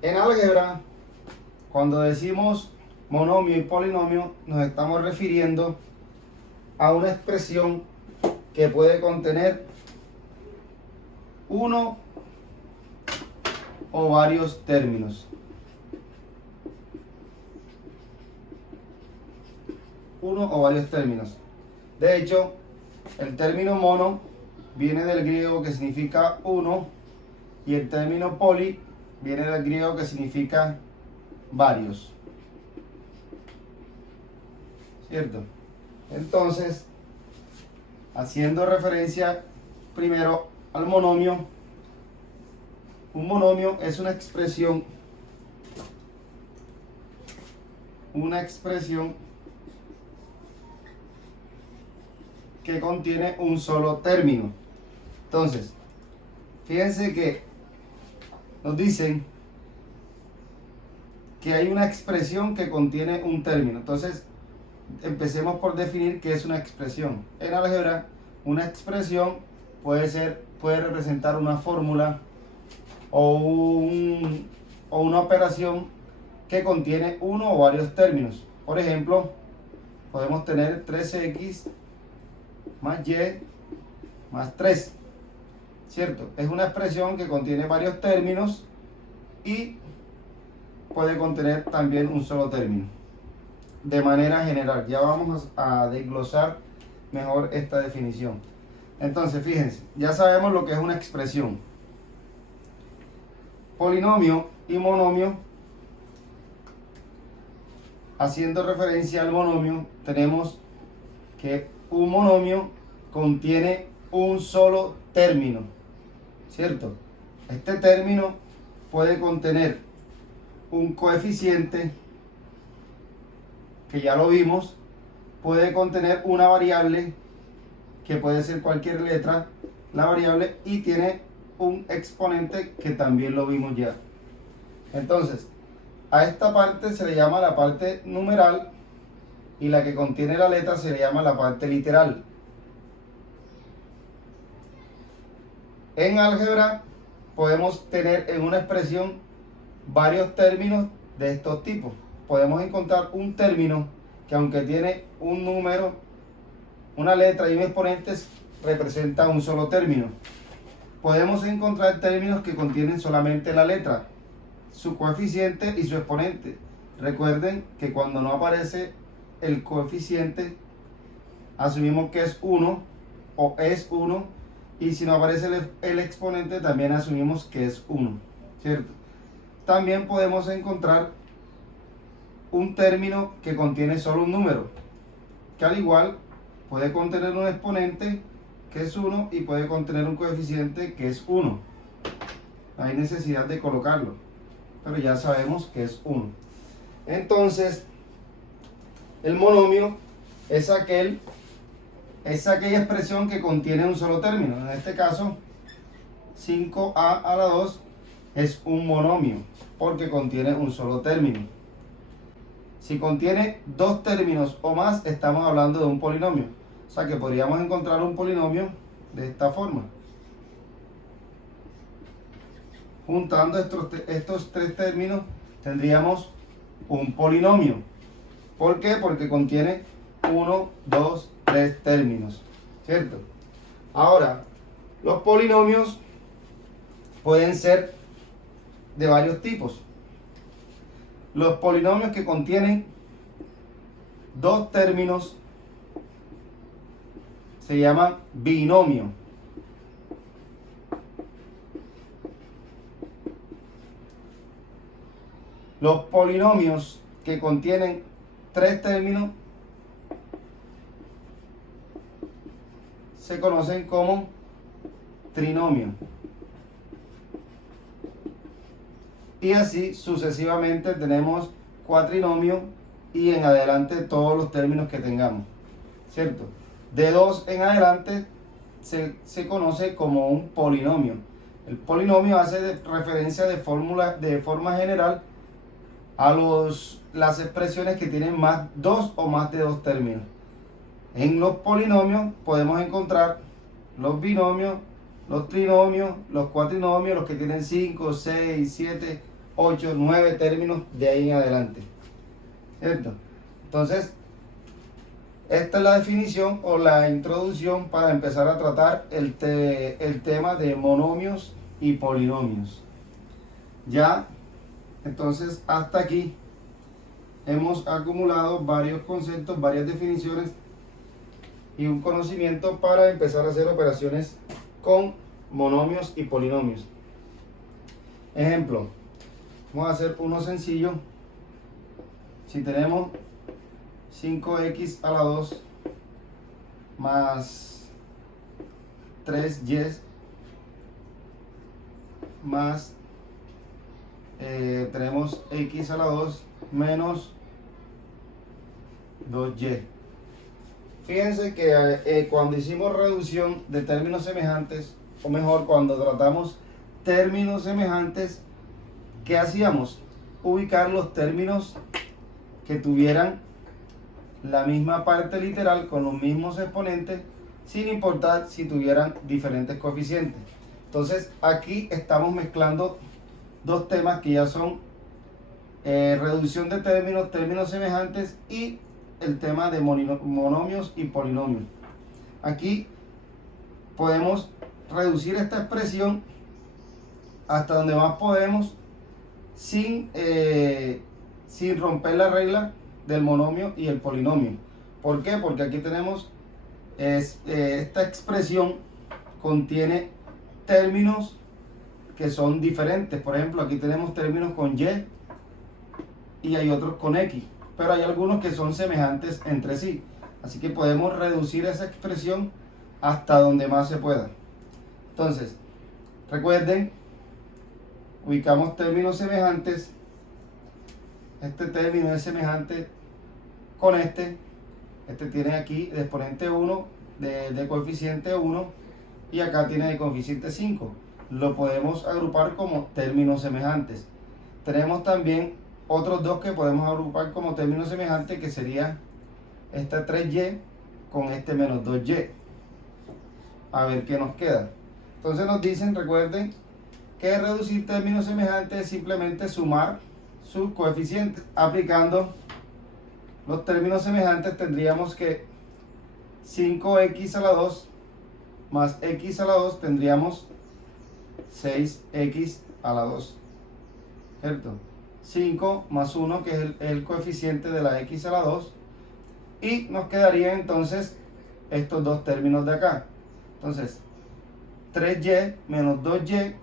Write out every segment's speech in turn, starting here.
En álgebra, cuando decimos monomio y polinomio, nos estamos refiriendo a una expresión que puede contener uno o varios términos. Uno o varios términos. De hecho, el término mono viene del griego que significa uno y el término poli viene del griego que significa varios. ¿Cierto? Entonces, haciendo referencia primero al monomio, un monomio es una expresión que contiene un solo término. Entonces, fíjense que nos dicen que hay una expresión que contiene un término. Entonces, empecemos por definir qué es una expresión. En álgebra, una expresión puede representar una fórmula o una operación que contiene uno o varios términos. Por ejemplo, podemos tener 3x más y más 3, ¿cierto? Es una expresión que contiene varios términos y puede contener también un solo término. De manera general, ya vamos a desglosar mejor esta definición. Entonces, fíjense, ya sabemos lo que es una expresión. Polinomio y monomio. Haciendo referencia al monomio, tenemos que un monomio contiene un solo término, ¿cierto? Este término puede contener un coeficiente, que ya lo vimos, puede contener una variable, que puede ser cualquier letra, la variable, y tiene un exponente, que también lo vimos ya. Entonces, a esta parte se le llama la parte numeral y la que contiene la letra se le llama la parte literal. En álgebra podemos tener en una expresión varios términos de estos tipos. Podemos encontrar un término que, aunque tiene un número, una letra y un exponente, representa un solo término. Podemos encontrar términos que contienen solamente la letra, su coeficiente y su exponente. Recuerden que cuando no aparece el coeficiente, asumimos que es 1 o es 1, y si no aparece el exponente, también asumimos que es 1, ¿cierto? También podemos encontrar un término que contiene solo un número, que al igual puede contener un exponente que es 1 y puede contener un coeficiente que es 1. No hay necesidad de colocarlo, pero ya sabemos que es 1. Entonces, el monomio es aquella expresión que contiene un solo término. En este caso, 5a a la 2 es un monomio porque contiene un solo término. Si contiene dos términos o más, estamos hablando de un polinomio. O sea que podríamos encontrar un polinomio de esta forma. Juntando estos tres términos, tendríamos un polinomio. ¿Por qué? Porque contiene 1, 2, 3 términos, ¿cierto? Ahora, los polinomios pueden ser de varios tipos. Los polinomios que contienen dos términos se llaman binomio. Los polinomios que contienen tres términos se conocen como trinomio. Y así sucesivamente tenemos cuatrinomio y en adelante todos los términos que tengamos, ¿cierto? De 2 en adelante se conoce como un polinomio. El polinomio hace referencia de forma general a las expresiones que tienen dos o más de dos términos. En los polinomios podemos encontrar los binomios, los trinomios, los cuatrinomios, los que tienen 5, 6, 7, 8, 9 términos de ahí en adelante, ¿cierto? Entonces, esta es la definición o la introducción para empezar a tratar el tema de monomios y polinomios. Ya, entonces, hasta aquí hemos acumulado varios conceptos, varias definiciones y un conocimiento para empezar a hacer operaciones con monomios y polinomios. Ejemplo, vamos a hacer uno sencillo. Si tenemos 5x a la 2 más 3y más tenemos x a la 2 menos 2y. Fíjense que cuando hicimos reducción de términos semejantes, o mejor, cuando tratamos términos semejantes, ¿qué hacíamos? Ubicar los términos que tuvieran la misma parte literal con los mismos exponentes, sin importar si tuvieran diferentes coeficientes. Entonces aquí estamos mezclando dos temas que ya son reducción de términos, términos semejantes y el tema de monomios y polinomios. Aquí podemos reducir esta expresión hasta donde más podemos sin romper la regla del monomio y el polinomio. ¿Por qué? Porque aquí tenemos esta expresión contiene términos que son diferentes. Por ejemplo, aquí tenemos términos con y hay otros con x, pero hay algunos que son semejantes entre sí. Así que podemos reducir esa expresión hasta donde más se pueda. Entonces, recuerden, ubicamos términos semejantes. Este término es semejante con este tiene aquí de exponente 1, de coeficiente 1, y acá tiene de coeficiente 5. Lo podemos agrupar como términos semejantes. Tenemos también otros dos que podemos agrupar como términos semejantes, que sería este 3y con este menos 2y. A ver qué nos queda. Entonces nos dicen, recuerden, que reducir términos semejantes es simplemente sumar sus coeficientes. Aplicando los términos semejantes tendríamos que 5x a la 2 más x a la 2 tendríamos 6x a la 2, ¿cierto? 5 más 1, que es el coeficiente de la x a la 2, y nos quedarían entonces estos dos términos de acá. Entonces 3y menos 2y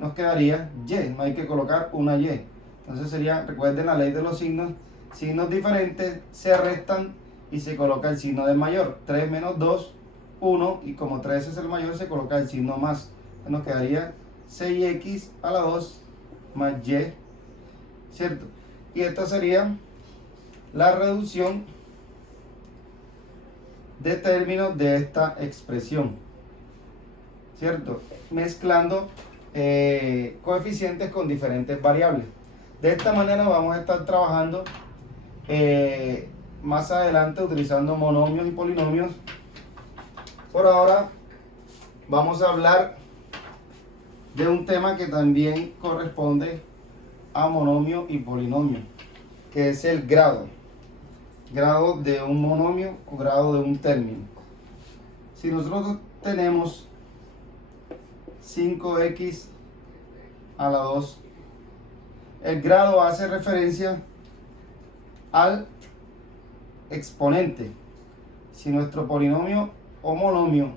nos quedaría y, no hay que colocar una y. Entonces sería, recuerden la ley de los signos diferentes se restan y se coloca el signo del mayor. 3 menos 2, 1, y como 3 es el mayor se coloca el signo más. Nos quedaría 6x a la 2 más y, ¿cierto? Y esta sería la reducción de términos de esta expresión, ¿cierto? Mezclando coeficientes con diferentes variables. De esta manera vamos a estar trabajando más adelante utilizando monomios y polinomios. Por ahora vamos a hablar de un tema que también corresponde a monomio y polinomio, que es el grado de un monomio o grado de un término. Si nosotros tenemos 5x a la 2, el grado hace referencia al exponente. Si nuestro polinomio o monomio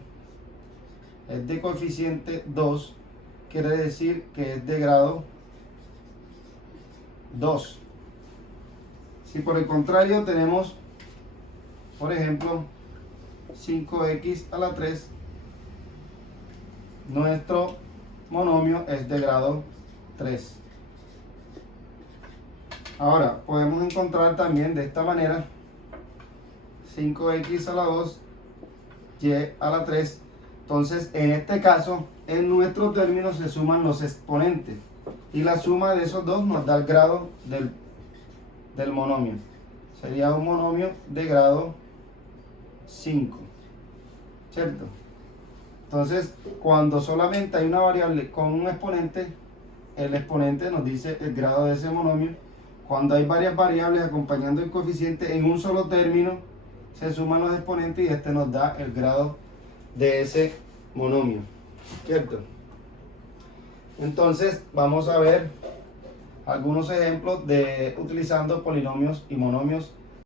es de coeficiente 2, quiere decir que es de grado 2. Si por el contrario tenemos, por ejemplo, 5x a la 3, nuestro monomio es de grado 3. Ahora, podemos encontrar también de esta manera 5x a la 2, y a la 3. Entonces, en este caso, en nuestro término se suman los exponentes. Y la suma de esos dos nos da el grado del monomio. Sería un monomio de grado 5, ¿cierto? Entonces, cuando solamente hay una variable con un exponente, el exponente nos dice el grado de ese monomio. Cuando hay varias variables acompañando el coeficiente en un solo término, se suman los exponentes y este nos da el grado de ese monomio, ¿cierto? Entonces vamos a ver algunos ejemplos de utilizando polinomios y monomios